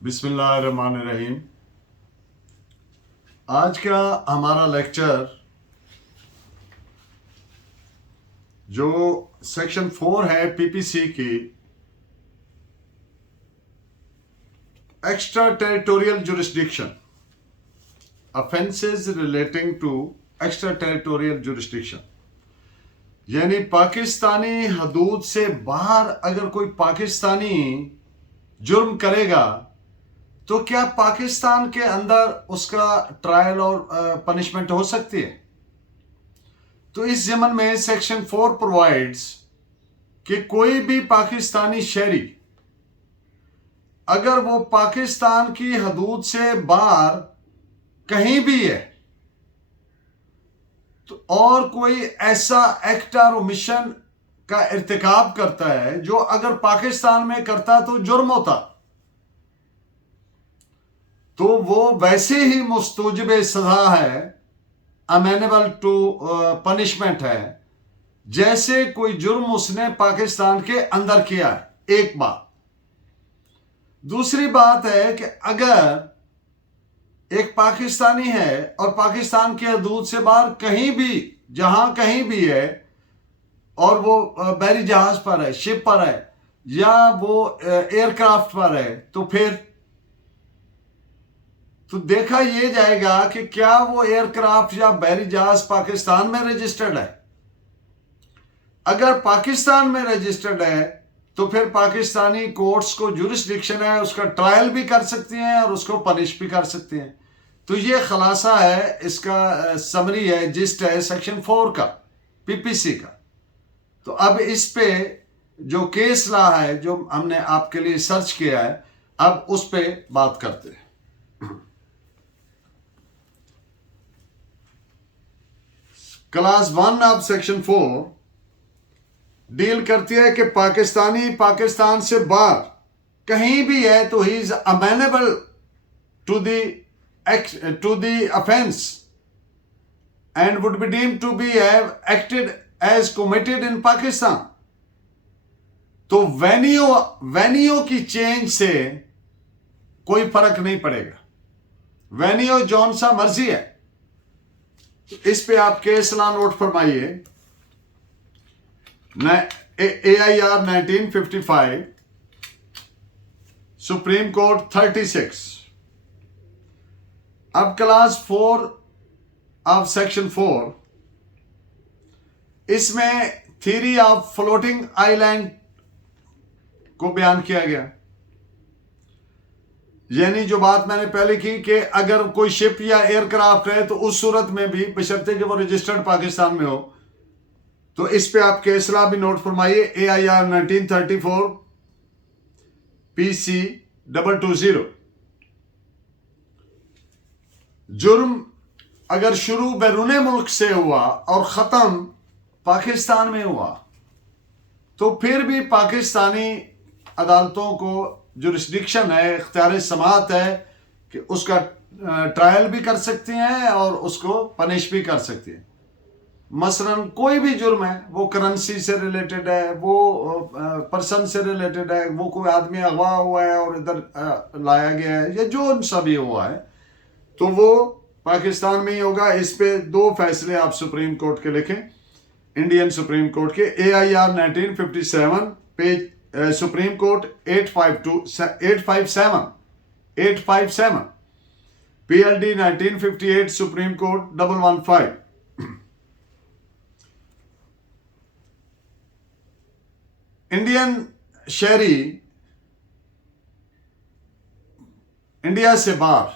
बिस्मिल्लाहिर्रहमानिर्रहीम। आज का हमारा लेक्चर जो सेक्शन 4 है पीपीसी की, extra territorial jurisdiction, offences relating to extra territorial jurisdiction, यानी पाकिस्तानी हदूद से बाहर अगर कोई पाकिस्तानी जुर्म करेगा तो क्या पाकिस्तान के अंदर उसका ट्रायल और पनिशमेंट हो सकती है। तो इस ज़मन में सेक्शन 4 प्रोवाइड्स कि कोई भी पाकिस्तानी शहरी अगर वो पाकिस्तान की हदूद से बाहर कहीं भी है तो और कोई ऐसा एक्ट और ओमिशन का इर्तिकाब करता है जो अगर पाकिस्तान में करता तो जुर्म होता, तो वो वैसे ही मुस्तौजिब सजा है, अमेनेबल टू पनिशमेंट है, जैसे कोई जुर्म उसने पाकिस्तान के अंदर किया है। एक बात। दूसरी बात है कि अगर एक पाकिस्तानी है और पाकिस्तान के हदूद से बाहर कहीं भी, जहां कहीं भी है, और वो बहरी जहाज पर है, शिप पर है, या वो एयरक्राफ्ट पर है, तो फिर तो देखा यह जाएगा कि क्या वो एयरक्राफ्ट या बहरी जहाज पाकिस्तान में रजिस्टर्ड है। अगर पाकिस्तान में रजिस्टर्ड है तो फिर पाकिस्तानी कोर्ट्स को जुरिस्डिक्शन है, उसका ट्रायल भी कर सकती हैं और उसको पनिश भी कर सकती हैं। तो ये खुलासा है, इसका समरी है, जिस्ट है सेक्शन 4 का पीपीसी का। तो अब इस पे जो केस लॉ है जो हमने आपके लिए सर्च किया है, अब उस पे बात करते हैं। क्लास 1 ऑफ सेक्शन 4 डील करती है कि पाकिस्तानी पाकिस्तान से बाहर कहीं भी है तो he is amenable to the offence and would be deemed to be have acted as committed in Pakistan. तो वेन्यू की चेंज से कोई फर्क नहीं पड़ेगा, वेन्यू जौन सा मर्जी है। इस पे आप केस लॉ नोट फरमाइए। AIR 1955, supreme court 36। अब क्लास 4 ऑफ सेक्शन 4, इसमें थ्योरी ऑफ फ्लोटिंग आइलैंड को बयान किया गया। यानी जो बात मैंने पहले की कि अगर कोई शिप या एयरक्राफ्ट है तो उस सूरत में भी बशर्ते कि वो रजिस्टर्ड पाकिस्तान में हो। तो इस पे आप केस लॉ भी नोट फरमाइए। AIR 1934 PC 220। जुर्म अगर शुरू बैरून मुल्क से हुआ और ख़त्म पाकिस्तान में हुआ तो फिर भी पाकिस्तानी अदालतों को जुरिस्डिक्शन है, इख्तियार समाअत है कि उसका ट्रायल भी कर सकती हैं और उसको पनिश भी कर सकती हैं। मसलन कोई भी जुर्म है, वो करेंसी से रिलेटेड है, वो पर्सन से रिलेटेड है, वो कोई आदमी अगवा हुआ है और इधर लाया गया है, या जो सा भी हुआ है, तो वो पाकिस्तान में ही होगा। इस पे 2 फैसले आप सुप्रीम कोर्ट के लिखें, इंडियन सुप्रीम कोर्ट के। AIR 1957 page supreme court 857 PLD 1958 supreme court 115। Indian शहरी इंडिया से बाहर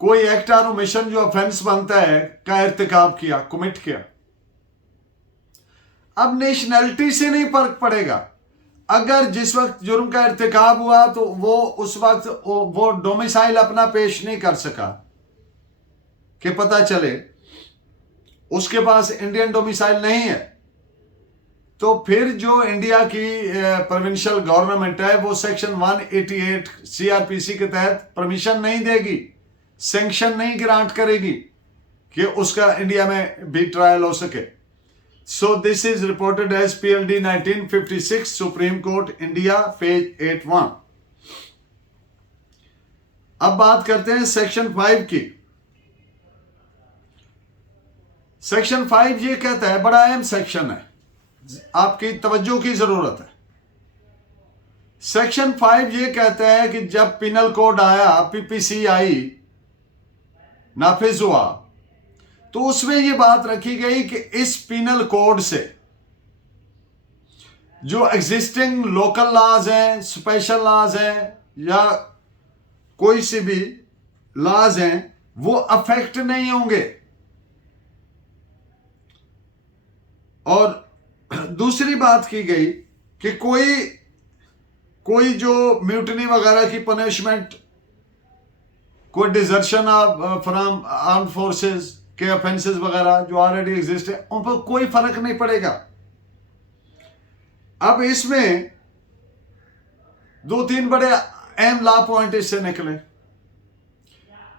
कोई एक्ट और ओमिशन जो ऑफेंस बनता है का इर्तिकाब किया, कमिट किया, अब नेशनैलिटी से नहीं फर्क पड़ेगा। अगर जिस वक्त जुर्म का इर्तिकाब हुआ तो वो उस वक्त वो डोमिसाइल अपना पेश नहीं कर सका कि पता चले उसके पास इंडियन डोमिसाइल नहीं है, तो फिर जो इंडिया की प्रोविंशियल गवर्नमेंट है वो सेक्शन 188 CRPC के तहत परमिशन नहीं देगी, सैंक्शन नहीं ग्रांट करेगी कि उसका इंडिया में भी ट्रायल हो सके। So this is reported as PLD 1956 Supreme Court India page 81। अब बात करते हैं सेक्शन 5 की। सेक्शन 5 ये कहता है, बड़ा अहम सेक्शन है, आपकी तवज्जो की जरूरत है। सेक्शन 5 ये कहता है कि जब पिनल कोड आया, पीपीसी आई, नाफिज हुआ, तो उसमें ये बात रखी गई कि इस पिनल कोड से जो एग्जिस्टिंग लोकल लॉज हैं, स्पेशल लॉज हैं, या कोई से भी लॉज हैं, वो अफेक्ट नहीं होंगे। और दूसरी बात की गई कि कोई जो म्यूटनी वगैरह की पनिशमेंट, कोई डिजर्शन फ्रॉम आर्म्ड फोर्सेस के ऑफेंसेस वगैरह जो ऑलरेडी एग्जिस्ट है, उन पर कोई फर्क नहीं पड़ेगा। अब इसमें 2-3 बड़े अहम लॉ पॉइंट इससे निकले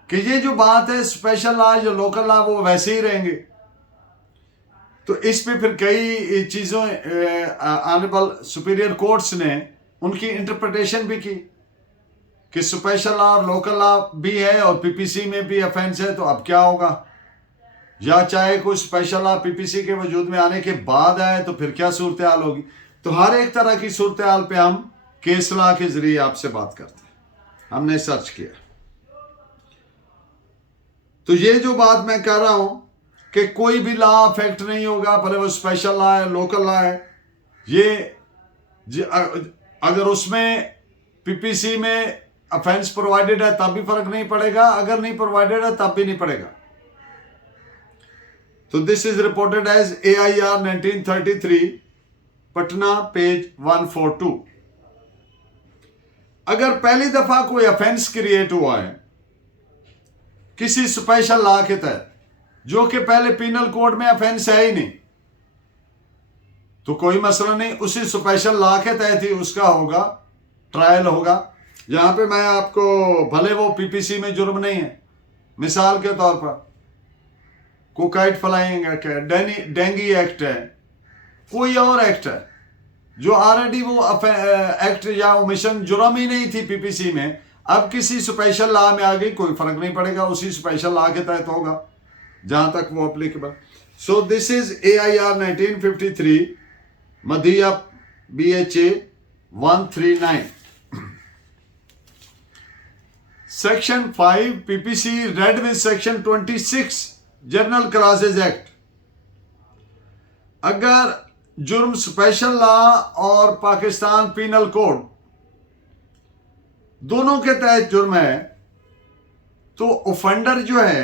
कि ये जो बात है स्पेशल लॉ या लोकल लॉ, वो वैसे ही रहेंगे। तो इस पे फिर कई चीजों ऑनरेबल सुपीरियर कोर्ट्स ने उनकी इंटरप्रिटेशन भी की कि स्पेशल लॉ और लोकल लॉ भी है और पीपीसी में भी ऑफेंस है, तो अब क्या होगा? या चाहे कोई स्पेशल लॉ पीपीसी के वजूद में आने के बाद आए तो फिर क्या सूरत हाल होगी? तो हर एक तरह की सूरत हाल पे हम केस लॉ के जरिए आपसे बात करते हैं। हमने सर्च किया, तो ये जो बात मैं कह रहा हूं कि कोई भी लॉ अफेक्ट नहीं होगा, भले वो स्पेशल लॉ है, लोकल लॉ है, ये अगर उसमें पीपीसी में ऑफेंस प्रोवाइडेड है तब भी फर्क नहीं पड़ेगा, अगर नहीं प्रोवाइडेड है तब भी नहीं पड़ेगा। तो this is reported as AIR 1933, Patna, page 142। अगर पहली दफा कोई ऑफेंस क्रिएट हुआ है किसी स्पेशल लॉ के तहत, जो कि पहले पिनल कोड में ऑफेंस है ही नहीं, तो कोई मसला नहीं, उसी स्पेशल लॉ के तहत ही उसका होगा, ट्रायल होगा। यहां पे मैं आपको, भले वो पीपीसी में जुर्म नहीं है, मिसाल के तौर पर कोकाइट फ्लाइंग एक्ट है, डेंगी एक्ट है, कोई और एक्ट है जो ऑलरेडी वो एक्ट या ओमिशन जुर्म ही नहीं थी पीपीसी में, अब किसी स्पेशल लॉ में आ गई, कोई फर्क नहीं पड़ेगा, उसी स्पेशल लॉ के तहत होगा जहां तक वो applicable. So this is AIR 1953, Madhiya BHA 139। Section 5 PPC read with section 26 general classes act. अगर जुर्म स्पेशल लॉ और पाकिस्तान पिनल कोड दोनों के तहत जुर्म है, तो ऑफेंडर जो है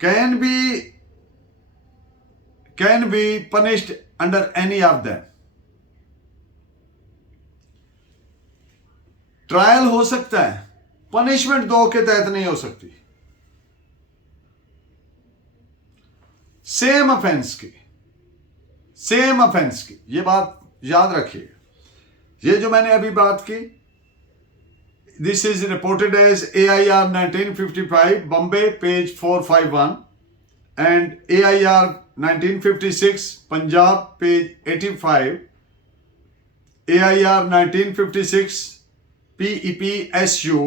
can be punished under any of them. Trial हो सकता है, पनिशमेंट दो के तहत नहीं हो सकती, सेम ऑफेंस की, ये बात याद रखिए। ये जो मैंने अभी बात की, this is reported as AIR 1955, Bombay, page 451, and AIR 1956, Punjab, page 85, AIR 1956 PEPSU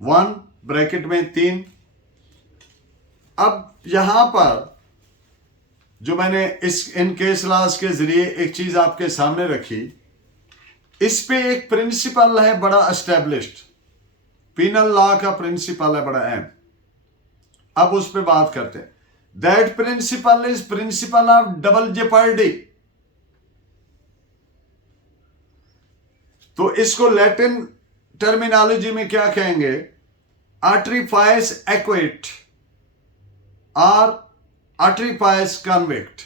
1 bracket में 3। अब यहां पर जो मैंने इन केस लॉज के जरिए एक चीज आपके सामने रखी, इस पे एक प्रिंसिपल है बड़ा एस्टेब्लिश्ड, पिनल लॉ का प्रिंसिपल है बड़ा अहम। अब उस पे बात करते हैं। That principle is principle of double jeopardy. तो इसको लैटिन टर्मिनोलॉजी में क्या कहेंगे? आट्रीफाइस एक्विट और आट्रीफाइस कन्विक्ट।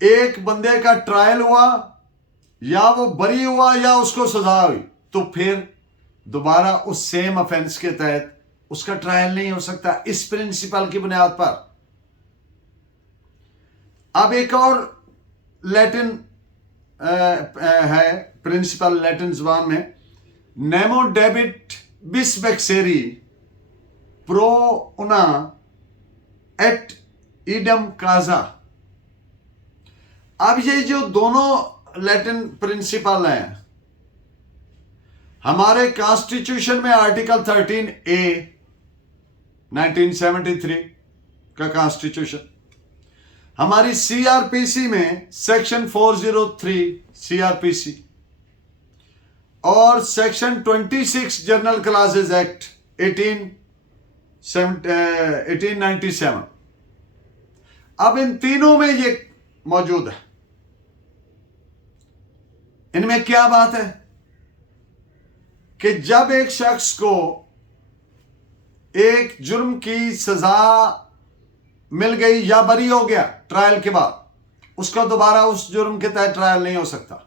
एक बंदे का ट्रायल हुआ, या वो बरी हुआ या उसको सजा हुई, तो फिर दोबारा उस सेम ऑफेंस के तहत उसका ट्रायल नहीं हो सकता, इस प्रिंसिपल की बुनियाद पर। अब एक और लैटिन है प्रिंसिपल, लैटिन जुबान में, नेमो डेबिट बिस बेक्सेरी प्रो उना एट इडम काजा। अब ये जो दोनों लैटिन प्रिंसिपल हैं, हमारे कॉन्स्टिट्यूशन में आर्टिकल 13A 1973 का कॉन्स्टिट्यूशन, हमारी सीआरपीसी में सेक्शन 403 सीआरपीसी और सेक्शन 26 जनरल क्लासेस एक्ट 1897। अब इन तीनों में ये मौजूद है। इनमें क्या बात है कि जब एक शख्स को एक जुर्म की सजा मिल गई या बरी हो गया ट्रायल के बाद, उसका दोबारा उस जुर्म के तहत ट्रायल नहीं हो सकता।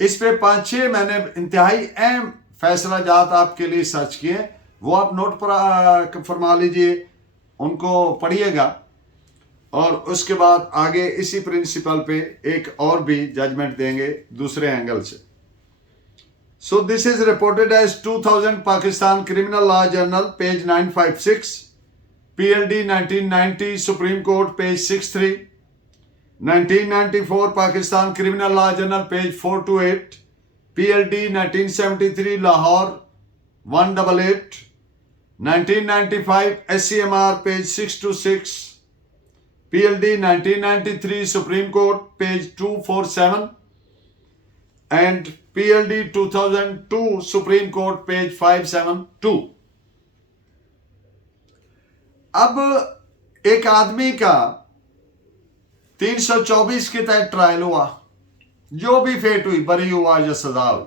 इस पे 5-6 मैंने इंतहाई अहम फैसला जात आपके लिए सर्च किए, वो आप नोट पर फरमा लीजिए, उनको पढ़िएगा और उसके बाद आगे इसी प्रिंसिपल पे एक और भी जजमेंट देंगे दूसरे एंगल से। So this is reported as 2000 Pakistan criminal law journal page 956, PLD 1990 supreme court page 63, 1994 Pakistan criminal law journal page 428, PLD 1973 Lahore 188, 1995 SCMR page 626, PLD 1993 Supreme Court page 247 and PLD 2002 Supreme Court page 572। अब एक आदमी का 324 के तहत trial हुआ, जो भी फेट हुई, बरी हुआ या सजा हुई,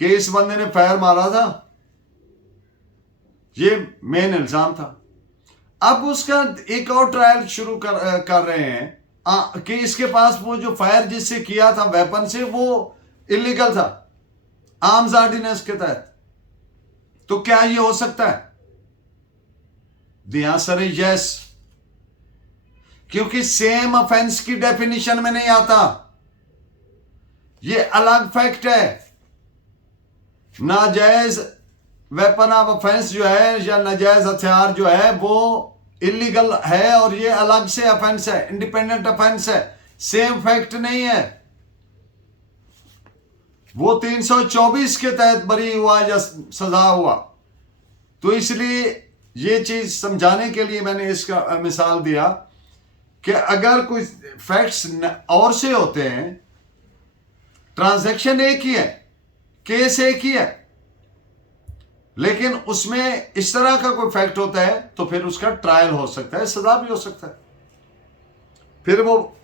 कि इस बंदे ने फायर मारा था, ये मेन इल्जाम था। अब उसका एक और ट्रायल शुरू कर रहे हैं कि इसके पास वो जो फायर जिससे किया था वेपन से, वो इलीगल था आर्म्स ऑर्डिनेंस के तहत। तो क्या ये हो सकता है? द आंसर इज यस, क्योंकि सेम ऑफेंस की डेफिनेशन में नहीं आता, ये अलग फैक्ट है। नाजायज वेपन ऑफ ऑफेंस जो है या नाजायज हथियार जो है वो इलीगल है और ये अलग से ऑफेंस है, इंडिपेंडेंट ऑफेंस है, सेम फैक्ट नहीं है। वो 324 के तहत बरी हुआ या सजा हुआ। तो इसलिए ये चीज समझाने के लिए मैंने इसका मिसाल दिया कि अगर कोई फैक्ट्स और से होते हैं, ट्रांजैक्शन एक ही है, केस एक ही है, लेकिन उसमें इस तरह का कोई फैक्ट होता है तो फिर उसका ट्रायल हो सकता है, सजा भी हो सकता है। फिर वो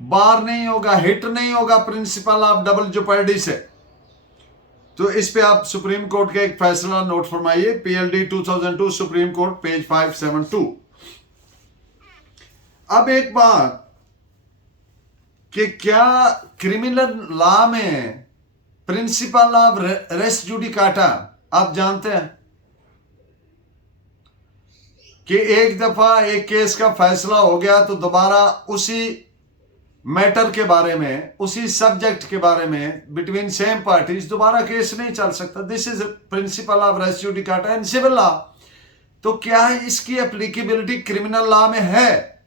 बार नहीं होगा, हिट नहीं होगा प्रिंसिपल ऑफ डबल जेपर्डी से। तो इस पे आप सुप्रीम कोर्ट का एक फैसला नोट फरमाइए, PLD 2002 सुप्रीम कोर्ट पेज 572। अब एक बात कि क्या क्रिमिनल लॉ में प्रिंसिपल ऑफ रेस जुडिकाटा आप जानते हैं कि एक दफा एक केस का फैसला हो गया तो दोबारा उसी मैटर के बारे में, उसी सब्जेक्ट के बारे में बिटवीन सेम पार्टीज दोबारा केस नहीं चल सकता। This is principle of res judicata in civil law. तो क्या इसकी एप्लीकेबिलिटी क्रिमिनल लॉ में है?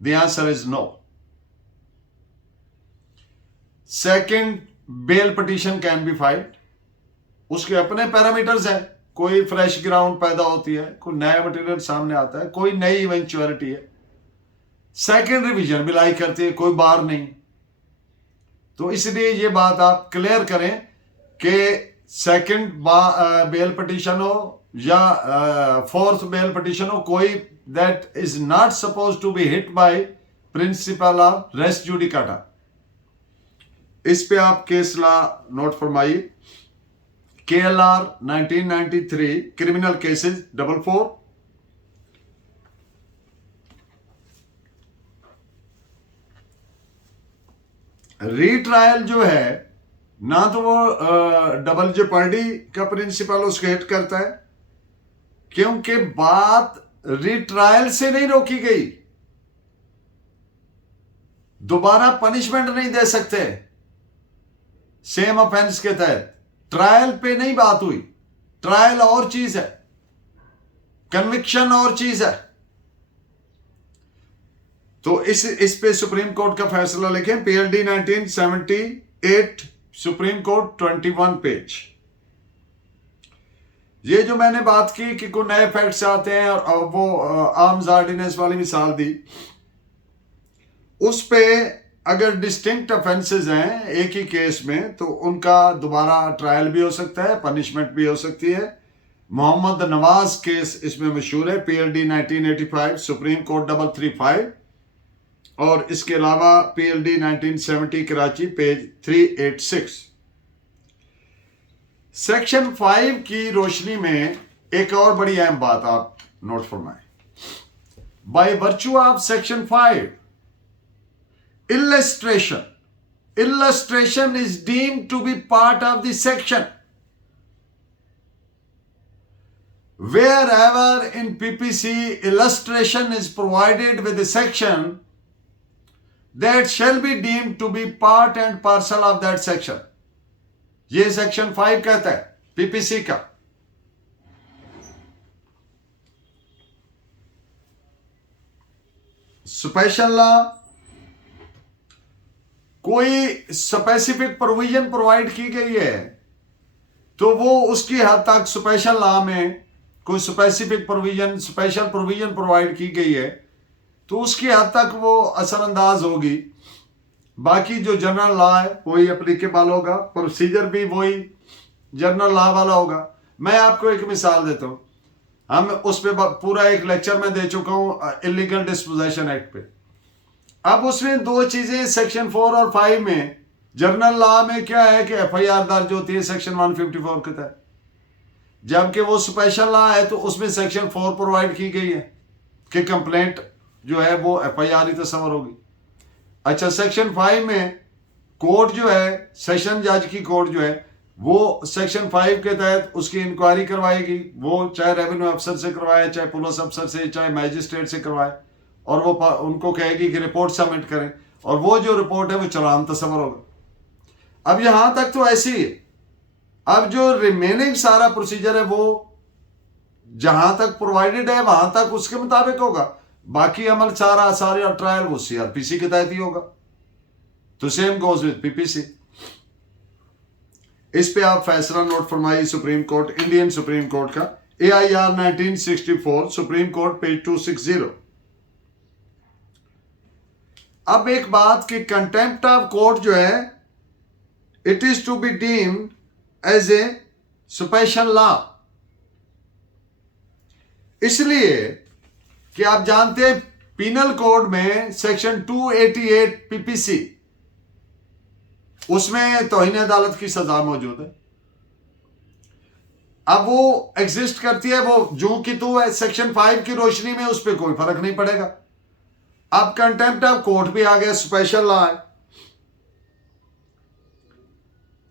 The answer is no. Second, bail petition can be filed, उसके अपने पैरामीटर्स हैं। कोई फ्रेश ग्राउंड पैदा होती है, कोई नया मटेरियल सामने आता है, कोई नई इवेंचुअलिटी है, सेकंड रिवीजन भी लाई करती है, कोई बार नहीं। तो इसलिए ये बात आप क्लियर करें कि सेकंड बेल पिटीशन हो या फोर्थ बेल पिटीशन हो, कोई that is not suppose to be hit by principle of res judicata. इस पे आप केस लॉ नोट फरमाइए, KLR 1993 क्रिमिनल केसेस 44, रीट्रायल जो है ना तो वो डबल जेपर्डी का प्रिंसिपल उसको हिट करता है, क्योंकि बात रीट्रायल से नहीं रोकी गई, दोबारा पनिशमेंट नहीं दे सकते सेम ऑफेंस के तहत। ट्रायल पे नहीं बात हुई, ट्रायल और चीज है, कन्विक्शन और चीज है। तो इस पे सुप्रीम कोर्ट का फैसला लिखें, PLD 1978 सुप्रीम कोर्ट 21 पेज। ये जो मैंने बात की कि कोई नए फैक्ट्स आते हैं और वो आर्म्स ऑर्डिनेंस वाली मिसाल दी, उस पे अगर डिस्टिंक्ट ऑफेंसेस हैं एक ही केस में तो उनका दोबारा ट्रायल भी हो सकता है, पनिशमेंट भी हो सकती है। मोहम्मद नवाज केस इसमें मशहूर है, PLD 1985, सुप्रीम कोर्ट 335, और इसके अलावा PLD 1970 कराची पेज 386। सेक्शन 5 की रोशनी में एक और बड़ी अहम बात आप नोट फरमाएं। By virtue of section 5, illustration is deemed to be part of the section. Wherever in PPC illustration is provided with the section, that shall be deemed to be part and parcel of that section. ये section 5 कहता है PPC का। Special law कोई specific provision provide की गई है तो वो उसकी हद तक स्पेशल लॉ में कोई specific provision, special provision provide की गई है तो उसकी हद तक वो असरअंदाज होगी। बाकी जो जनरल लॉ है वही एप्लीकेबल होगा, प्रोसीजर भी वही जनरल लॉ वाला होगा। मैं आपको एक मिसाल देता हूँ, हम उस पर पूरा एक लेक्चर में दे चुका हूँ इलीगल डिस्पोजेशन एक्ट पे। अब उसमें दो चीजें सेक्शन 4 और 5 में, जनरल लॉ में क्या है कि FIR दर्ज होती है सेक्शन 154 के तहत, जबकि वो स्पेशल लॉ है तो उसमें सेक्शन 4 प्रोवाइड की गई है कि कंप्लेंट जो है वो FIR ही तस्वर होगी। अच्छा, सेक्शन 5 में कोर्ट जो है, सेशन जज की कोर्ट जो है, वो सेक्शन 5 के तहत उसकी इंक्वायरी करवाएगी, वो चाहे रेवेन्यू अफसर से करवाए, चाहे पुलिस अफसर से, चाहे मैजिस्ट्रेट से करवाए, और वो उनको कहेगी कि रिपोर्ट सबमिट करें, और वो जो रिपोर्ट है वो चालान तस्वर होगा। अब यहां तक तो ऐसी है। अब जो रिमेनिंग सारा प्रोसीजर है वो जहां तक प्रोवाइडेड है वहां तक उसके मुताबिक होगा, बाकी अमल सारा ट्रायल वो CRPC के तहत ही होगा। तो सेम गोज विद PPC। इस पे आप फैसला नोट फरमाइए supreme court, Indian supreme court का, AIR 1964, सुप्रीम कोर्ट पेज 260। अब एक बात कि कंटेम्प्ट ऑफ कोर्ट जो है, it is to be deemed as a special law, इसलिए कि आप जानते हैं पिनल कोड में सेक्शन 288 PPC, उसमें तौहीन अदालत की सजा मौजूद है। अब वो एग्जिस्ट करती है, वो जो कि तो है, सेक्शन 5 की रोशनी में उस पर कोई फर्क नहीं पड़ेगा। अब कंटेम्प्ट ऑफ कोर्ट भी आ गया, स्पेशल लॉ है,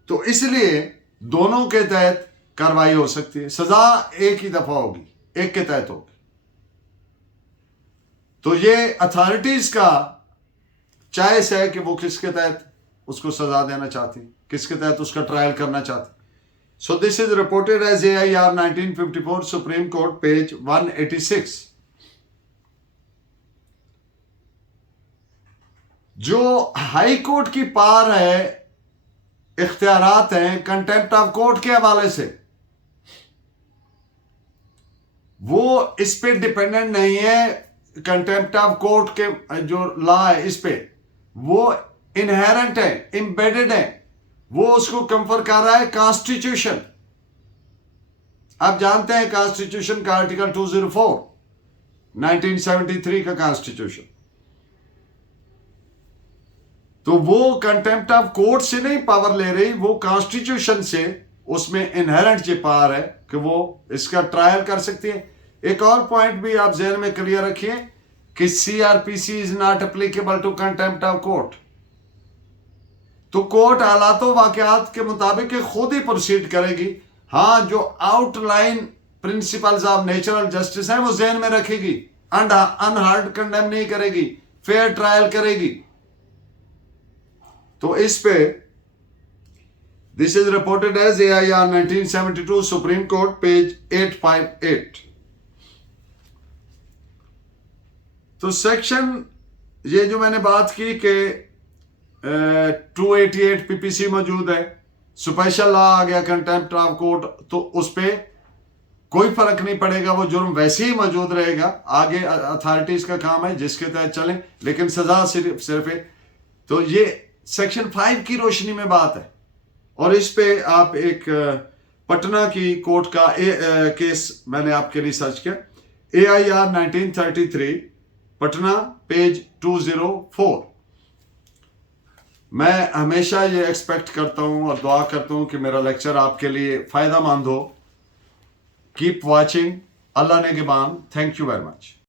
तो इसलिए दोनों के तहत कार्रवाई हो सकती है, सजा एक ही दफा होगी, एक के तहत होगी। तो ये अथॉरिटीज का चॉइस है कि वो किसके तहत उसको सजा देना चाहती, किसके तहत उसका ट्रायल करना चाहती। So this is reported as AIR 1954, supreme court page 186। जो हाई कोर्ट की पार है, इख्तियारात हैं कंटेम्प्ट ऑफ कोर्ट के हवाले से, वो इस पे डिपेंडेंट नहीं है। कंटेम्प्ट ऑफ कोर्ट के जो लॉ है इस पे वो इनहेरेंट है, एम्बेडेड है, वो उसको कंफर कर रहा है कॉन्स्टिट्यूशन। आप जानते हैं कॉन्स्टिट्यूशन का आर्टिकल 204 1973 का कॉन्स्टिट्यूशन, तो वो कंटेम्प्ट ऑफ कोर्ट से नहीं पावर ले रही, वो कॉन्स्टिट्यूशन से उसमें इनहेरेंट जो पावर है कि वो इसका ट्रायल कर सकती है। एक और पॉइंट भी आप जहन में क्लियर रखिए कि CRPC is not applicable to contempt of court. तो कोर्ट हालातों वाकयात के मुताबिक खुद ही प्रोसीड करेगी। हाँ, जो outline principles of natural justice है वो जहन में रखेगी, अनहर्ड कंडेम नहीं करेगी, फेयर ट्रायल करेगी। तो इस पे this is reported as AIR 1972, supreme court page 858। तो सेक्शन, ये जो मैंने बात की कि 288 पीपीसी मौजूद है, स्पेशल लॉ आ गया कंटेम्प्ट ऑफ कोर्ट, तो उस पर कोई फर्क नहीं पड़ेगा, वो जुर्म वैसे ही मौजूद रहेगा। आगे अथॉरिटीज का काम है जिसके तहत चलें, लेकिन सजा सिर्फ है। तो ये सेक्शन 5 की रोशनी में बात है। और इस पे आप एक पटना की कोर्ट का केस मैंने आपके लिए सर्च किया, AIR 1933 पटना पेज 204। मैं हमेशा ये एक्सपेक्ट करता हूं और दुआ करता हूं कि मेरा लेक्चर आपके लिए फायदा मंद हो। Keep watching. अल्लाह ने निगहबान। Thank you very much.